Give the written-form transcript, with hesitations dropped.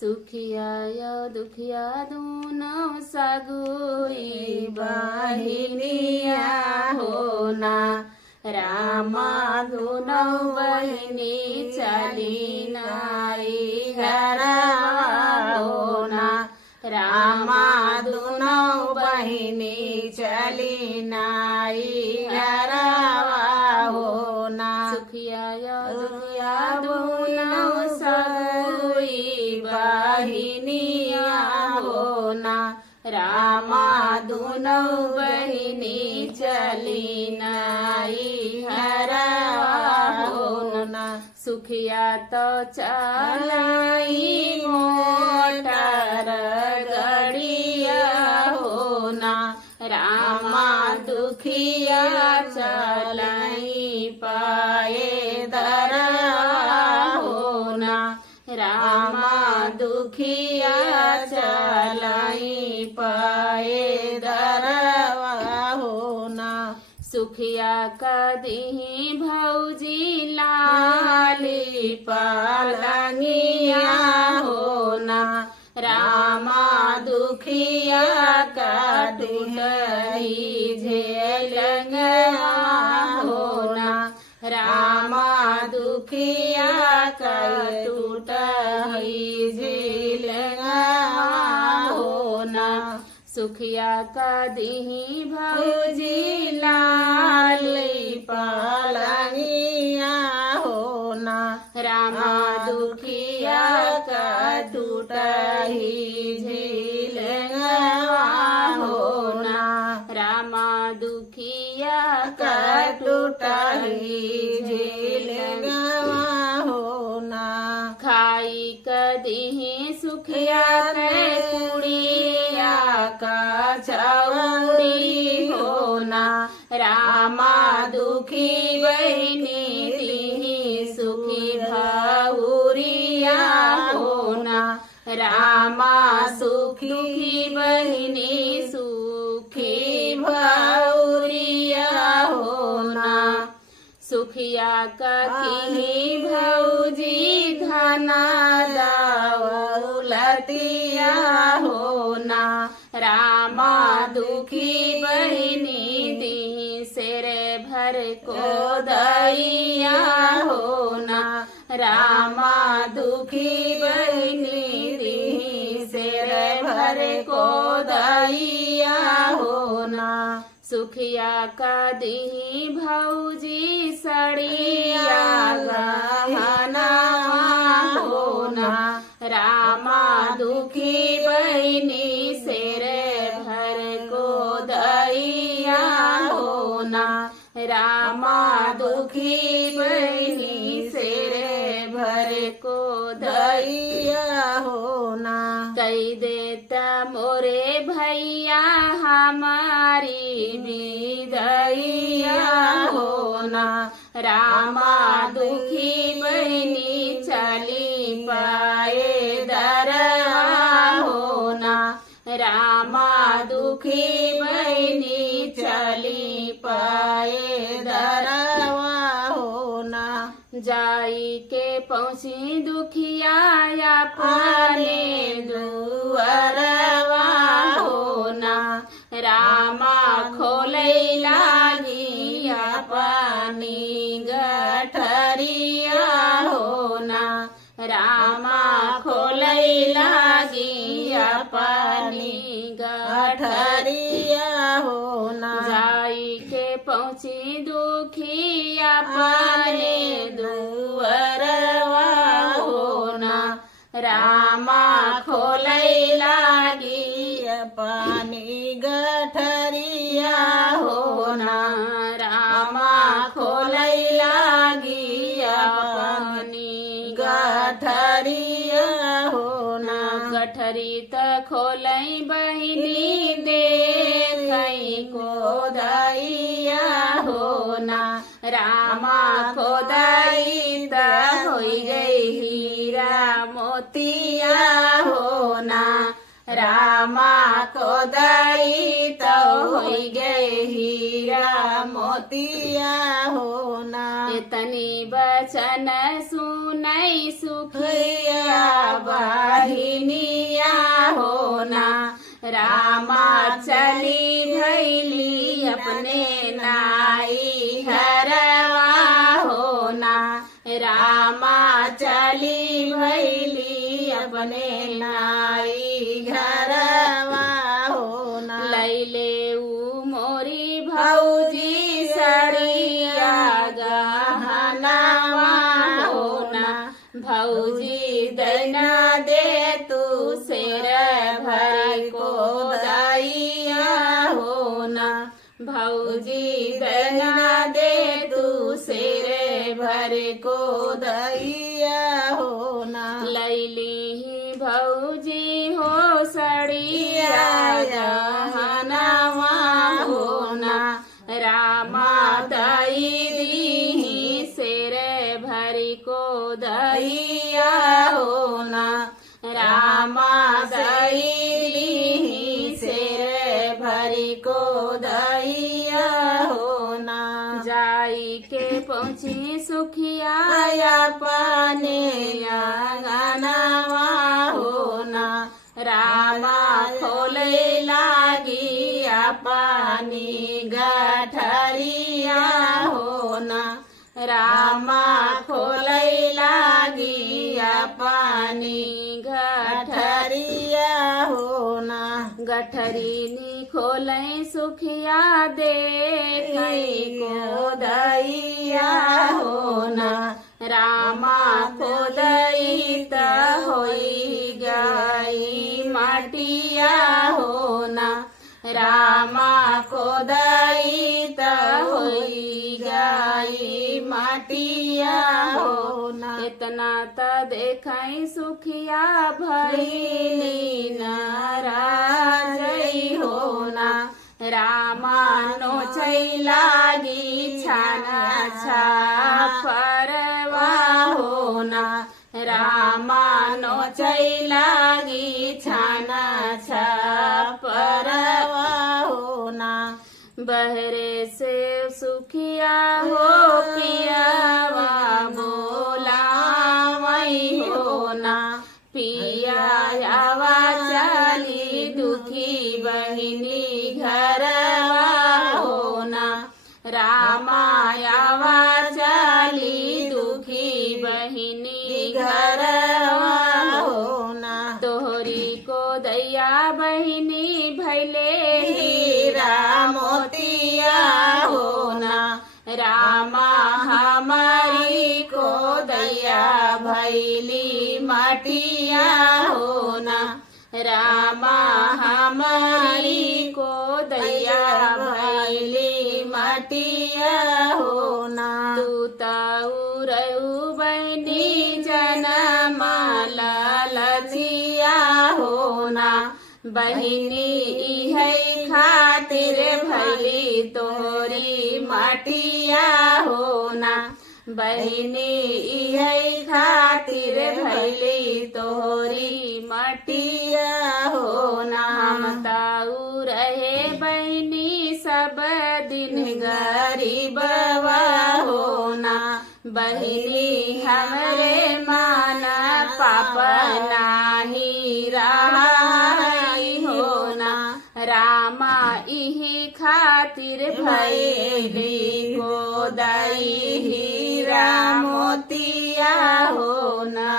सुखिया दुखिया दूनो सगुई बहिनिया होना रामा दूनो बहिनी चली नाई घरवा होना रामा दूनो बहिनी चली नाई घरवा होना सुखिया दुखिया दूनो सगुई बहिनिया होना रामा दूनो बहिनी चली नाई घरवा होना सुखिया तो चलाई मोटर गड़िया होना रामा दुखिया चलाई पाए दरवा होना रामा दुखिया चलाई पाए दरवा होना सुखिया कदी भौजी लाली पलंगिया होना रामा दुखिया कटुही झेलंगवा होना रामा दुखिया कटुही झेलंगवा होना सुखिया कदी भौजी लाली पलंगिया होना रामा दुखिया कटुही झेलंगवा होना रामा दुखिया कटुही झेलंगवा होना खाई कदी सुखिया कुड़िया का चौड़ी होना रामा दुखी बहिनी दी सुखी भाउरिया होना रामा सुखी बहिनी सुखी भाउरिया होना सुखिया ककी भौजी धना दौलतिया होना रामा दुखी बहिनी दी सिरे भर को दैया होना रामा दुखी बहिनी दी सिरे भर को दैया होना सुखिया कदी भौजी सड़िया गहना होना रामा दुखी बहिनी सिरे भर को दैया होना रामा दुखी बहिनी सिरे भर को दैया होना कई देता मोरे भैया हमारी विदैया होना रामा दुखी बहिनी चली पाए दरवा होना रामा दुखी बहिनी चली पाए दरवा होना जाई के पहुँची दुखिया अपने दुअरवा होना रामा खोले लागी अपनी गठरिया होना रामा खोले लागी अपनी गठरिया होना जाई के पहुँची दुखिया अपने दुअरवा होना रामा खोले लागी अपनी गठरिया होना रामा खोले लागी अपनी गठरिया होना गठरी त खोलई बहिनी देखई को दैया होना रामा खोदाई त होई गई हीरा मोतिया होना रामा खोदाई तो होई गए हीरा मोतिया होना इतनी बचन सुनई सुखिया बाही रामा चली भैली अपने नाई हरवा हो ना। रामा चली भैली अपने नाई घरवा हो ना। लैले ऊ मोरी भौजी सड़िया गहनवा हो ना। भौजी दैना दे तू शेर भरी को दैया हो ना। भौजी दैना दे तू शेर भरी को दैया हो ना। लैली भौजी हो सड़िया गहनवा हो ना। रामा दई दी शेर भरी को दैया हो ना। रामा दई दी शेर भरी को दैया हो ना। जाई के पहुँची सुखिया पाने गनवा हो ना। रामा खोले लागी पानी गठरिया हो ना। रामा खोले लागी पानी गठरिया हो ना। गठरी खोले सुखिया दे को दैया हो ना। रामा खोदई त होई गई माटिया हो ना। रामा खोदई त होई गई माटिया हो ना। इतना त देखई सुखिया भैली नाराजई हो ना। रामा नोचै लागी छाना छापरवा हो ना। रामा नोचै लागी छाना छापरवा हो ना। बहरे से सुखिया हो पियावा बोलावई हो ना। पिया आवा चली दुखी बहिनी घरवा हो ना। रामा आवा चली दुखी बहिनी घरवा हो ना। तोहरी को दैया बहिनी भैले हीरा मोतिया हो ना। रामा हमारी को दैया भैली माटिया हो ना। रामा हमारी को दैया भैली माटिया हो ना। तू ताऊ रहू बहनी जनमा लालचिया हो ना। बहिनी है खातिर भैली तोरी माटिया हो ना। बहिनी है खातिर भैली तोरी माटिया हो ना। हम ताऊ रहे बहिनी सब दिन गरीबवा हो ना। बहिनी हमरे माना पाप नाही रहाई हो ना। रामा इही खातिर भैली को दई हीरा मोतिया हो ना।